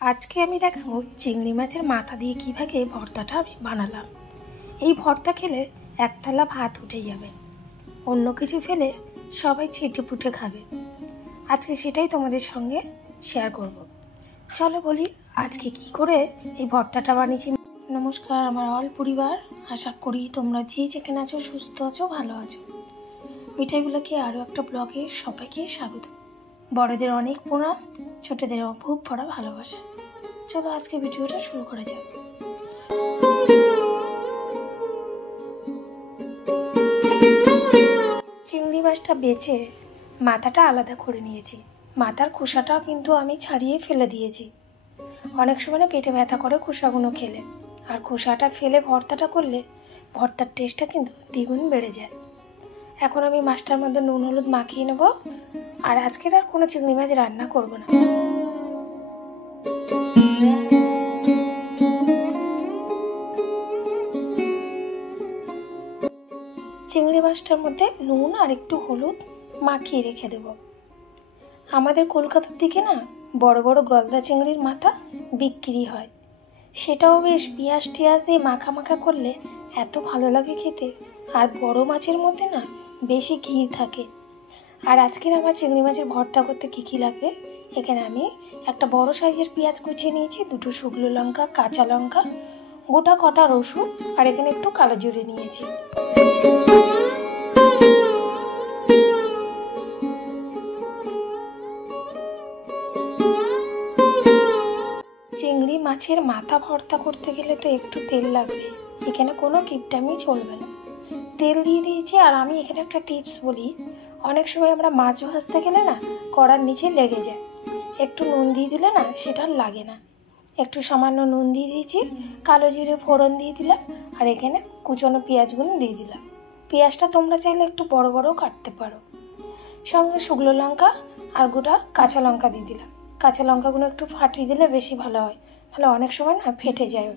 আজকে আমি দেখাবো চিংড়ি মাছের মাথা দিয়ে কীভাবে ভর্তাটা আমি বানালাম। এই ভর্তা খেলে এক থালা ভাত উঠে যাবে, অন্য কিছু ফেলে সবাই ছিটেপুটে খাবে। আজকে সেটাই তোমাদের সঙ্গে শেয়ার করব। চলো বলি আজকে কি করে এই ভর্তাটা বানিয়েছি। নমস্কার আমার অল পরিবার, আশা করি তোমরা যে যেখানে আছো সুস্থ আছো, ভালো আছো। মিঠাইগুলোকে আরও একটা ব্লগে সবাইকে স্বাগত। বড়দের অনেক প্রণাম, ছোটদের খুব ভরা ভালোবাসা। চলো আজকে ভিডিওটা শুরু করা যাক। চিংড়ি মাছটা বেছে মাথাটা আলাদা করে নিয়েছি। মাথার খোসাটাও কিন্তু আমি ছাড়িয়ে ফেলে দিয়েছি। অনেক সময় পেটে ব্যথা করে খোসাগুলো খেলে, আর খোসাটা ফেলে ভর্তাটা করলে ভর্তার টেস্টটা কিন্তু দ্বিগুণ বেড়ে যায়। এখন আমি মাছটার মধ্যে নুন হলুদ মাখিয়ে নেব, আর আজকের আর কোনো চিংড়ি মাছ রান্না করব না। চিংড়ি মাছটার মধ্যে নুন আর একটু হলুদ মাখিয়ে রেখে দেব। আমাদের কলকাতার দিকে না বড় বড় গলদা চিংড়ির মাথা বিক্রি হয়, সেটাও বেশ পেঁয়াজ টিয়াজ দিয়ে মাখা মাখা করলে এত ভালো লাগে খেতে। আর বড় মাছের মধ্যে না বেশি ঘি থাকে। আর আজকের আমার চিংড়ি মাছের ভর্তা করতে কী লাগবে, এখানে আমি একটা বড় সাইজের পেঁয়াজ কুচিয়ে নিয়েছি, দুটো শুকনো লঙ্কা, কাঁচা লঙ্কা, গোটা কটা রসুন, আর এখানে একটু কালো জিরে নিয়েছি। চিংড়ি মাছের মাথা ভর্তা করতে গেলে তো একটু তেল লাগবে, এখানে কোনো কিপটামি চলবে না। তেল দিয়ে দিয়েছি। আর আমি এখানে একটা টিপস বলি, অনেক সময় আমরা মাছ ভাজতে গেলে না কড়ার নিচে লেগে যায়, একটু নুন দিয়ে দিলে না সেটা লাগে না। একটু সামান্য নুন দিয়ে দিয়েছি, কালো জিরে ফোড়ন দিয়ে দিলাম, আর এখানে কুচনো পেঁয়াজগুলো দিয়ে দিলাম। পেঁয়াজটা তোমরা চাইলে একটু বড় বড়ও কাটতে পারো। সঙ্গে শুকনো লঙ্কা আর গোটা কাঁচা লঙ্কা দিয়ে দিলাম। কাঁচা লঙ্কাগুলো একটু ফাটিয়ে দিলে বেশি ভালো হয়, তাহলে অনেক সময় না ফেটে যায়।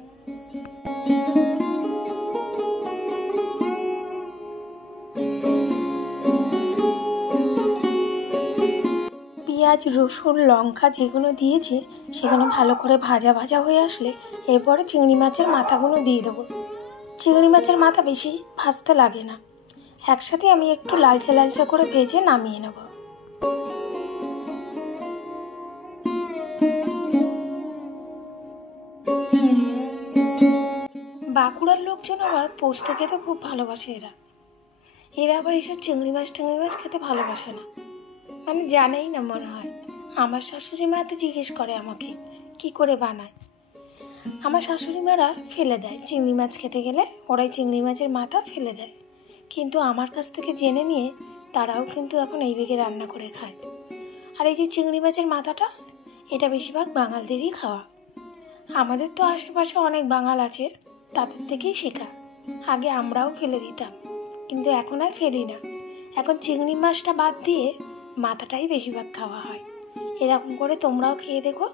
পেঁয়াজ রসুন লঙ্কা যেগুলো দিয়েছি সেগুলো ভালো করে ভাজা ভাজা হয়ে আসলে এরপরে চিংড়ি মাছের মাথাগুলো দিয়ে দেবো। চিংড়ি মাছের মাথা বেশি ভাজতে লাগে না, একসাথে আমি একটু লালচে লালচে করে ভেজে নামিয়ে নেব। বাঁকুড়ার লোকজন আবার পোস্ত খেতে খুব ভালোবাসে। এরা আবার এইসব চিংড়ি মাছ খেতে ভালোবাসে না, মানে জানেই না মনে হয়। আমার শাশুড়ি মা তো জিজ্ঞেস করে আমাকে কি করে বানায়। আমার শাশুড়ি মারা ফেলে দেয় চিংড়ি মাছ খেতে গেলে, ওরাই চিংড়ি মাছের মাথা ফেলে দেয়। কিন্তু আমার কাছ থেকে জেনে নিয়ে তারাও কিন্তু এখন এই বেগে রান্না করে খায়। আর এই যে চিংড়ি মাছের মাথাটা, এটা বেশিরভাগ বাঙালদেরই খাওয়া। আমাদের তো আশেপাশে অনেক বাঙাল আছে, তাদের থেকেই শেখা। আগে আমরাও ফেলে দিতাম, কিন্তু এখন আর ফেলি না। এখন চিংড়ি মাছটা বাদ দিয়ে মাথাটাই বেশিরভাগ খাওয়া হয়। এরকম করে তোমরাও খেয়ে দেখো,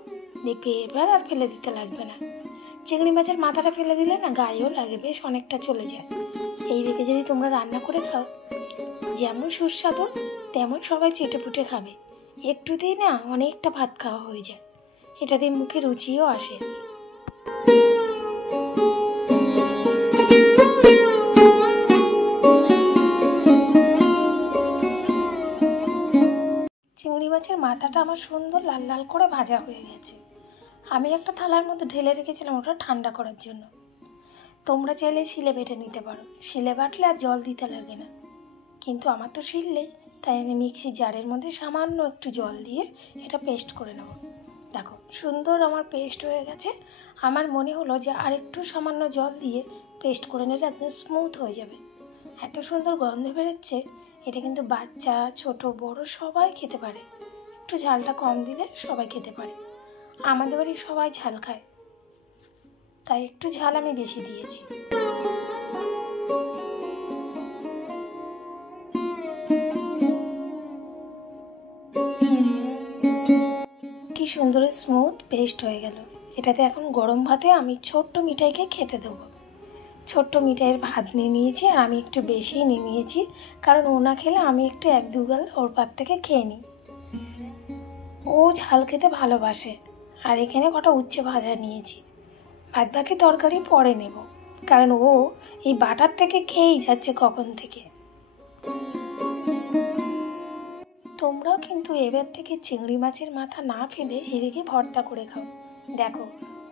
দেখবে এবার আর ফেলে দিতে লাগবে না। চিংড়ি মাছের মাথাটা ফেলে দিলে না গায়েও লাগে, বেশ অনেকটা চলে যায়। এই বেগে যদি তোমরা রান্না করে খাও, যেমন সুস্বাদু তেমন সবাই চেটেপুটে খাবে। একটুতেই না অনেকটা ভাত খাওয়া হয়ে যায়, এটাতে মুখে রুচিও আসে। চিংড়ি মাছের মাথাটা আমার সুন্দর লাল লাল করে ভাজা হয়ে গেছে। আমি একটা থালার মধ্যে ঢেলে রেখেছিলাম ওটা ঠান্ডা করার জন্য। তোমরা চাইলে শিলে বেটে নিতে পারো, শিলে বাটলে আর জল দিতে লাগে না। কিন্তু আমার তো শিল নেই, তাই আমি মিক্সি জারের মধ্যে সামান্য একটু জল দিয়ে এটা পেস্ট করে নেব। দেখো সুন্দর আমার পেস্ট হয়ে গেছে। আমার মনে হলো যে আর একটু সামান্য জল দিয়ে পেস্ট করে নিলে একদম স্মুথ হয়ে যাবে। এত সুন্দর গন্ধ বেরোচ্ছে, এটা কিন্তু বাচ্চা ছোট বড় সবাই খেতে পারে। একটু ঝালটা কম দিলে সবাই খেতে পারে। আমাদের বাড়ি সবাই ঝাল খায়, তাই একটু ঝাল আমি বেশি দিয়েছি। কি সুন্দর স্মুথ পেস্ট হয়ে গেল। এটাতে এখন গরম ভাতে আমি ছোট্ট মিঠাইকে খেতে দেবো। ছোট্ট মিঠাইয়ের ভাত নিয়ে নিয়েছি, আর আমি একটু বেশিই নিয়ে নিয়েছি, কারণ ও না খেলে আমি একটু এক দুগাল ওর পাত থেকে খেয়ে নিই। ও ঝাল খেতে ভালোবাসে, আর এখানে কটা উচ্ছে ভাজা নিয়েছি, বাদ বাকি তরকারি পরে নেব, কারণ ও এই বাটার থেকে খেয়েই যাচ্ছে কখন থেকে। তোমরাও কিন্তু এবার থেকে চিংড়ি মাছের মাথা না ফেলে এদিকে ভর্তা করে খাও। দেখো,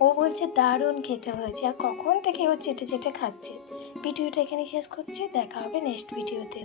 ও বলছে দারুণ খেতে হয়েছে, আর কখন থেকে ও চেটে চেটে খাচ্ছে। ভিডিওটা এখানে শেষ করছি, দেখা হবে নেক্সট ভিডিওতে।